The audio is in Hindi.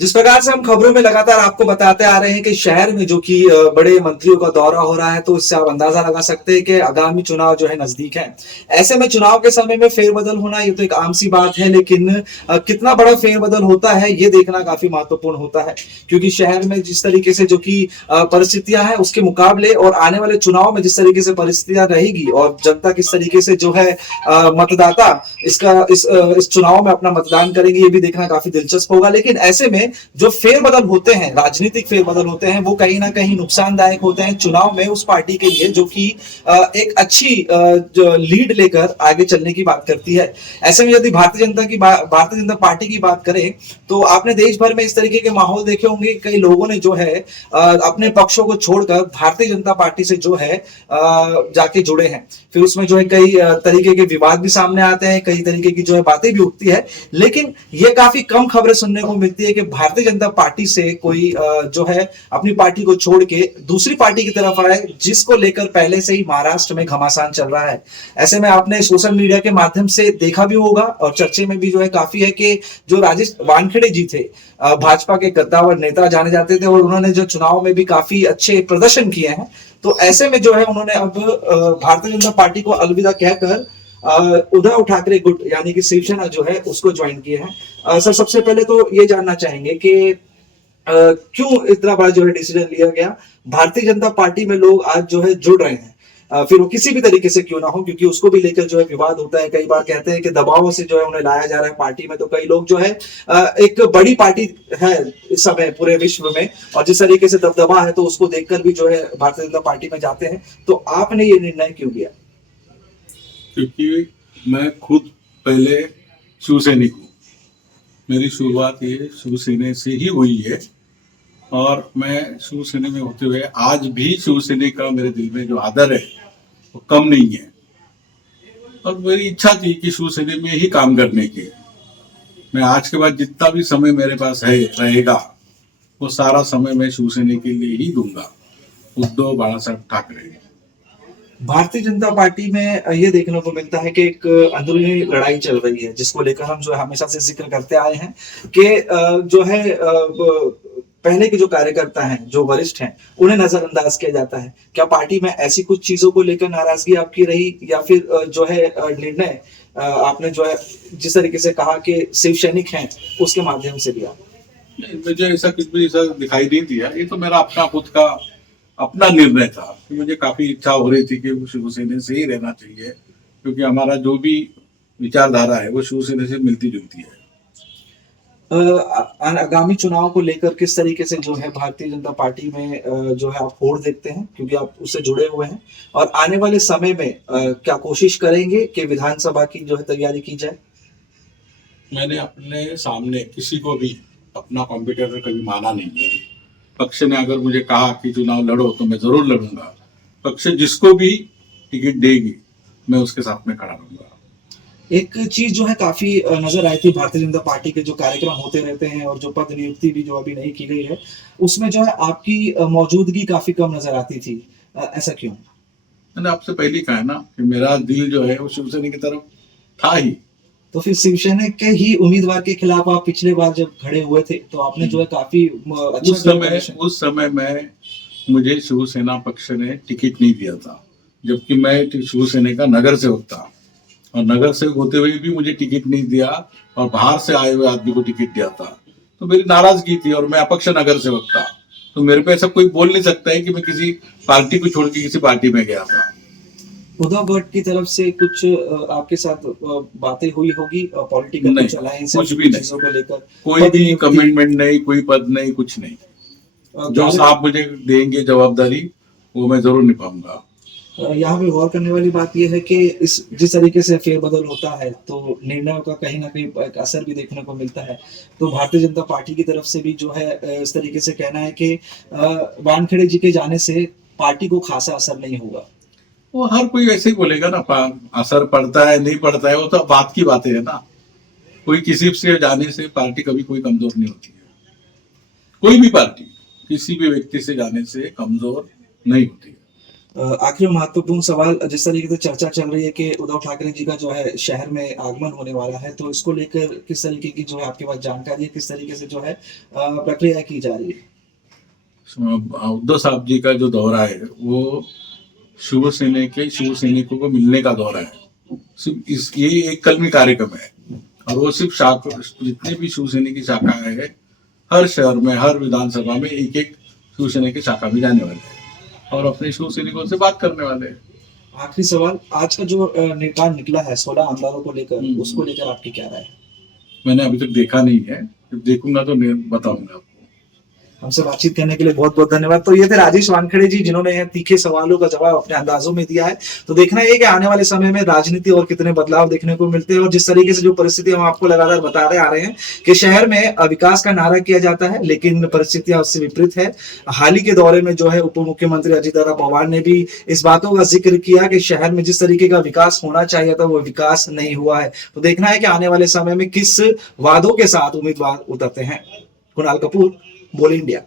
जिस प्रकार से हम खबरों में लगातार आपको बताते आ रहे हैं कि शहर में जो कि बड़े मंत्रियों का दौरा हो रहा है, तो इससे आप अंदाजा लगा सकते हैं कि आगामी चुनाव जो है नजदीक है। ऐसे में चुनाव के समय में फेरबदल होना ये तो एक आम सी बात है, लेकिन कितना बड़ा फेरबदल होता है ये देखना काफी महत्वपूर्ण होता है। क्योंकि शहर में जिस तरीके से जो कि परिस्थितियां हैं उसके मुकाबले और आने वाले चुनाव में जिस तरीके से परिस्थितियां रहेगी और जनता किस तरीके से जो है मतदाता इस चुनाव में अपना मतदान करेंगे, ये भी देखना काफी दिलचस्प होगा। लेकिन ऐसे में जो फेरबदल होते हैं, राजनीतिक फेरबदल होते हैं, वो कहीं ना कहीं नुकसानदायक होते हैं चुनाव में उस पार्टी के लिए जो कि एक अच्छी जो लीड लेकर आगे चलने की बात करती है। ऐसे में यदि भारतीय जनता पार्टी की बात करें, तो आपने देश भर में इस तरीके के माहौल देखे होंगे। कई लोगों ने जो है अपने पक्षों को छोड़कर भारतीय जनता पार्टी से जो है जाके जुड़े हैं। फिर उसमें जो है कई तरीके के विवाद भी सामने आते हैं, कई तरीके की जो है बातें भी उठती है। लेकिन ये काफी कम खबरें सुनने को मिलती है कि भारतीय जनता पार्टी से कोई जो है अपनी पार्टी को छोड़ के दूसरी पार्टी की तरफ आए, जिसको लेकर पहले से ही महाराष्ट्र में घमासान चल रहा है। ऐसे में आपने सोशल मीडिया के माध्यम से देखा भी होगा और चर्चे में भी जो है काफी है कि जो राजेश वानखेड़े जी थे, भाजपा के कद्दावर नेता जाने जाते थे और उन्होंने जो चुनाव में भी काफी अच्छे प्रदर्शन किए हैं। तो ऐसे में जो है उन्होंने अब भारतीय जनता पार्टी को अलविदा कहकर उद्धव ठाकरे गुट यानी कि शिवसेना जो है उसको ज्वाइन किए हैं। सर, सबसे पहले तो ये जानना चाहेंगे कि क्यों इतना बड़ा जो है डिसीजन लिया गया। भारतीय जनता पार्टी में लोग आज जो है जुड़ रहे हैं, फिर वो किसी भी तरीके से क्यों ना हो, क्योंकि उसको भी लेकर जो है विवाद होता है। कई बार कहते हैं कि दबाव से जो है उन्हें लाया जा रहा है पार्टी में। तो कई लोग जो है एक बड़ी पार्टी है इस समय पूरे विश्व में, और जिस तरीके से दबदबा है तो उसको देखकर भी जो है भारतीय जनता पार्टी में जाते हैं। तो आपने ये निर्णय क्यों लिया? क्योंकि मैं खुद पहले शिवसैनिक हूँ। मेरी शुरुआत ये शिवसेना से ही हुई है और मैं शिवसेना में होते हुए आज भी शिवसेना का मेरे दिल में जो आदर है वो कम नहीं है। और मेरी इच्छा थी कि शिवसेना में ही काम करने की। मैं आज के बाद जितना भी समय मेरे पास है रहेगा वो सारा समय मैं शिवसेना के लिए ही दूंगा, उद्धव बाळासाहेब ठाकरे। भारतीय जनता पार्टी में ये देखने को मिलता है कि एक अंदरूनी लड़ाई चल रही है, जिसको लेकर हम जो है हमेशा से जिक्र करते आए हैं कि जो है पहले के जो कार्यकर्ता हैं, जो वरिष्ठ हैं, उन्हें नजरअंदाज किया जाता है। क्या पार्टी में ऐसी कुछ चीजों को लेकर नाराजगी आपकी रही, या फिर जो है निर्णय आपने जो है जिस तरीके से कहा कि शिव सैनिक हैं उसके माध्यम से लिया? मुझे ऐसा कुछ भी ऐसा दिखाई नहीं दिया। ये तो मेरा अपना खुद का अपना निर्णय था कि मुझे काफी इच्छा हो रही थी कि वो शिवसेना से ही रहना चाहिए, क्योंकि हमारा जो भी विचारधारा है वो शिवसेना से मिलती जुलती है। आगामी चुनाव को लेकर किस तरीके से जो है भारतीय जनता पार्टी में जो है आप होड़ देखते हैं, क्योंकि आप उससे जुड़े हुए हैं, और आने वाले समय में क्या कोशिश करेंगे कि विधानसभा की जो है तैयारी की जाए? मैंने अपने सामने किसी को भी अपना कॉम्पिटिटर कभी माना नहीं है। पक्ष ने अगर मुझे कहा कि चुनाव लड़ो तो मैं जरूर लड़ूंगा। पक्ष जिसको भी टिकट देगी मैं उसके साथ में खड़ा रहूंगा। एक चीज जो है काफी नजर आई थी, भारतीय जनता पार्टी के जो कार्यक्रम होते रहते हैं और जो पद नियुक्ति भी जो अभी नहीं की गई है, उसमें जो है आपकी मौजूदगी काफी कम नजर आती थी। ऐसा क्यों? मैंने आपसे पहले ही कहा ना कि मेरा दिल जो है वो शिवसेना की तरफ था ही। तो फिर शिवसेना के ही उम्मीदवार के खिलाफ आप पिछले बार जब खड़े हुए थे तो आपने जो है काफी अच्छा उस समय मैं मुझे शिवसेना पक्ष ने टिकट नहीं दिया था, जबकि मैं शिवसेना का नगर सेवक था और नगर सेवक होते हुए भी मुझे टिकट नहीं दिया और बाहर से आए हुए आदमी को टिकट दिया था। तो मेरी नाराजगी थी और मैं अपक्ष नगर सेवक था। तो मेरे पे ऐसा कोई बोल नहीं सकता है कि मैं किसी पार्टी को छोड़ के किसी पार्टी में गया था। उद्धव भट्ट की तरफ से कुछ आपके साथ बातें हुई होगी पॉलिटिकल नहीं, कुछ अलायंस कुछ भी नहीं, चीजों को लेकर? कोई भी कमिटमेंट नहीं, कोई पद नहीं, कुछ नहीं। जो आप मुझे देंगे जवाबदारी वो मैं जरूर निभाऊंगा। यहाँ पे गौर करने वाली बात यह है कि इस जिस तरीके से फेरबदल होता है तो निर्णयों का कहीं ना कहीं एक असर भी देखने को मिलता है। तो भारतीय जनता पार्टी की तरफ से भी जो है इस तरीके से कहना है कि वानखेड़े जी के जाने से पार्टी को खासा असर नहीं होगा। वो हर कोई ऐसे ही बोलेगा ना, असर पड़ता है नहीं पड़ता है वो तो बात की बातें है ना। कोई किसी से जाने से पार्टी कभी कोई कमजोर नहीं होती है। कोई भी पार्टी किसी भी व्यक्ति से जाने से कमजोर नहीं होती है। आखिरी महत्वपूर्ण सवाल, जिस तरीके से चर्चा चल रही है कि उद्धव ठाकरे जी का जो है शहर में आगमन होने वाला है, तो इसको लेकर किस तरीके की जो है आपके पास जानकारी है, किस तरीके से जो है प्रक्रिया की जा रही है? उद्धव साहब जी का जो दौरा है वो शिवसेना के शिव सैनिकों को मिलने का दौरा है। सिर्फ इस ये एक कलमी कार्यक्रम है और वो सिर्फ शाखा जितने भी शिवसेना की शाखाएं हैं हर शहर में हर विधानसभा में एक एक शिवसेना की शाखा में जाने वाले हैं और अपने शिव सैनिकों से बात करने वाले हैं। आखिरी सवाल, आज का जो निर्णय निकला है 16 आमदारों को लेकर, उसको लेकर आपकी क्या राय है? मैंने अभी तक देखा नहीं है, जब देखूंगा तो बताऊंगा आपको। हमसे बातचीत करने के लिए बहुत बहुत धन्यवाद। तो ये थे राजेश वानखेड़े जी, जिन्होंने यह तीखे सवालों का जवाब अपने अंदाजों में दिया है। तो देखना ये कि आने वाले समय में राजनीति और कितने बदलाव देखने को मिलते हैं, और जिस तरीके से जो परिस्थिति हम आपको लगातार बताते आ रहे हैं कि शहर में विकास का नारा किया जाता है, लेकिन परिस्थितियां उससे विपरीत है। हाल ही के दौरे में जो है उप मुख्यमंत्री अजित पवार ने भी इस बातों का जिक्र किया कि शहर में जिस तरीके का विकास होना चाहिए था वो विकास नहीं हुआ है। तो देखना है कि आने वाले समय में किस वादों के साथ उम्मीदवार उतरते हैं। कुणाल कपूर, बोल इंडिया।